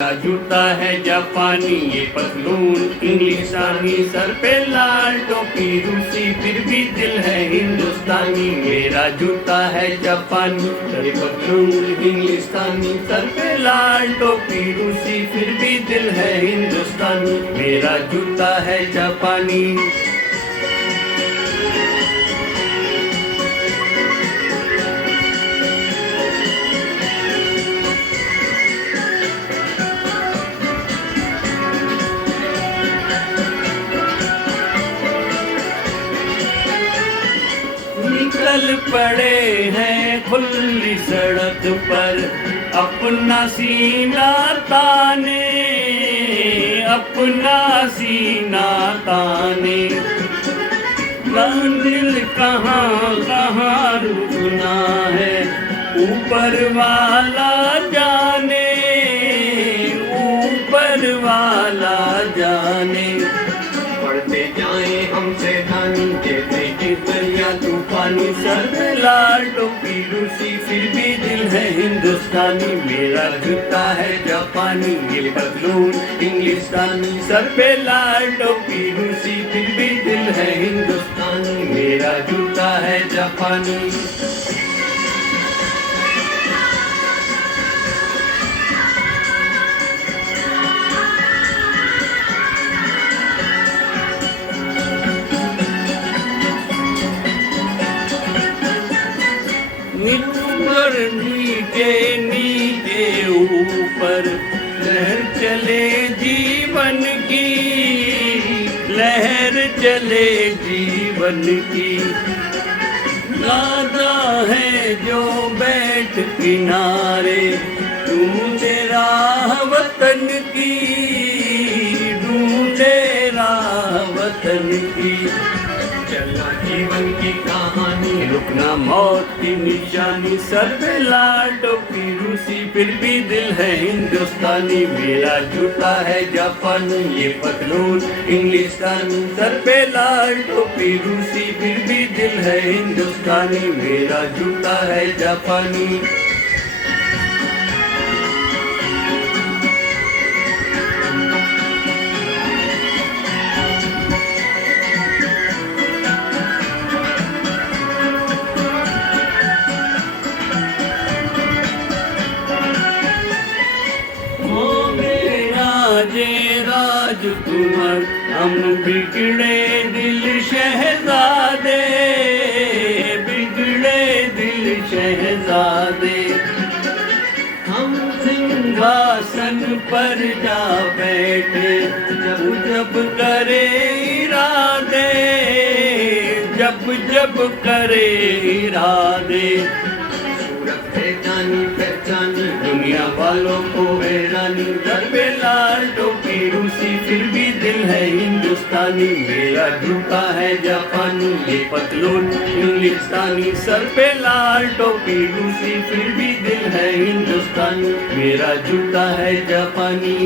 जूता है जापानी, ये पतलून इंग्लिस्तानी, सर पे लाल टोपी रूसी, फिर भी दिल है हिंदुस्तानी। मेरा जूता है जापानी, ये पतलून इंग्लिस्तानी, सर पे लाल टोपी रूसी, फिर भी दिल है हिंदुस्तानी। मेरा जूता है जापानी। निकल पड़े हैं खुली सड़क पर, अपना सीना ताने, अपना सीना ताने। मंजिल कहाँ कहाँ रुकना है, ऊपर वाला जाने, ऊपर वाला जाने। पढ़ते जाए हमसे धानी, देते कि दरिया तूफानी, सर पे लाल टोपी रूसी, फिर भी दिल है हिंदुस्तानी। मेरा जूता है जापानी, ये पतलून इंग्लिस्तानी, सर पे लाल टोपी रूसी, फिर भी दिल है हिंदुस्तानी। मेरा जूता है जापानी। ऊपर नीचे नीचे ऊपर, लहर चले जीवन की, लहर चले जीवन की। राजा है जो बैठ किनारे, ढूंढे राह वतन की, ढूंढे राह वतन की। चलना जीवन की कहानी, रुकना मौत की निशानी, सर पे लाल टोपी रूसी, फिर भी दिल है हिंदुस्तानी। मेरा जूता है जापानी, ये पतलून इंग्लिस्तानी, सर पे लाल टोपी रूसी, फिर भी दिल है हिंदुस्तानी। मेरा जूता है जापानी। राजकुमार, हम बिगड़े दिल शहजादे, बिगड़े दिल शहजादे। हम सिंहासन पर जा बैठे, जब जब करे इरादे, जब जब करे इरादे। सूरत है जानी पहचानी, दुनिया वालों को हैरानी, सर पे लाल टोपी रूसी, फिर भी दिल है हिंदुस्तानी। मेरा जूता है जापानी, ये पतलून इंग्लिस्तानी, सर पे लाल टोपी रूसी, फिर भी दिल है हिंदुस्तानी। मेरा जूता है जापानी।